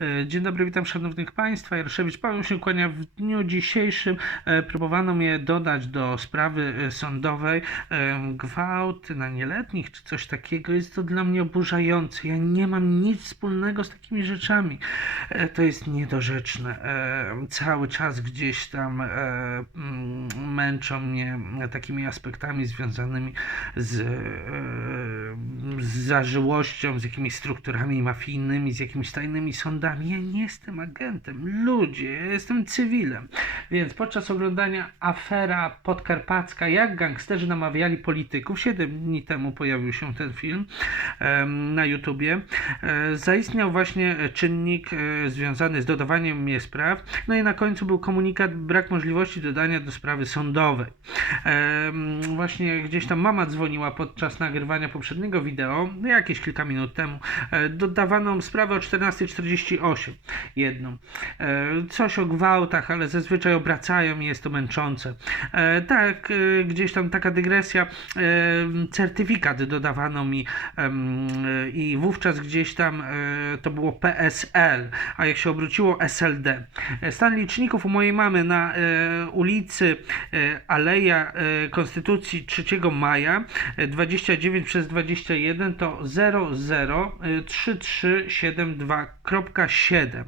E, Dzień dobry, witam szanownych Państwa. Jaroszewicz Paweł się kłania. W dniu dzisiejszym e, próbowano mnie dodać do sprawy e, sądowej gwałt na nieletnich czy coś takiego. Jest to dla mnie oburzające. Ja nie mam nic wspólnego z takimi rzeczami. To jest niedorzeczne. Cały czas gdzieś tam mm, męczą mnie takimi aspektami związanymi z, e, z zażyłością, z jakimiś strukturami mafijnymi, z jakimiś tajnymi sądami. Ja nie jestem agentem. Ludzie, ja jestem cywilem. Więc podczas oglądania afera podkarpacka, jak gangsterzy namawiali polityków, 7 dni temu pojawił się ten film na YouTubie, e, zaistniał właśnie czynnik e, związany z dodawaniem mnie spraw. No i na końcu był komunikat, brak możliwości dodania do sprawy Właśnie gdzieś tam mama dzwoniła podczas nagrywania poprzedniego wideo, jakieś kilka minut temu. E, Dodawano sprawę o 14.48 jedną. E, Coś o gwałtach, ale zazwyczaj obracają i jest to męczące. E, Tak, gdzieś tam taka dygresja. Certyfikat dodawano mi i wówczas gdzieś tam to było PSL, a jak się obróciło SLD. Stan liczników u mojej mamy na ulicy Aleja e, Konstytucji 3 maja e, 29 przez 21 to 003372.7.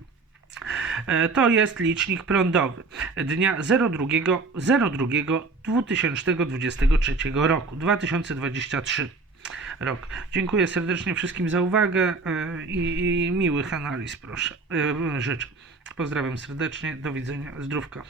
E, To jest licznik prądowy dnia 02 02 2023 roku 2023 rok. Dziękuję serdecznie wszystkim za uwagę e, i, i miłych analiz proszę. E, Życzę. Pozdrawiam serdecznie. Do widzenia. Zdrówka.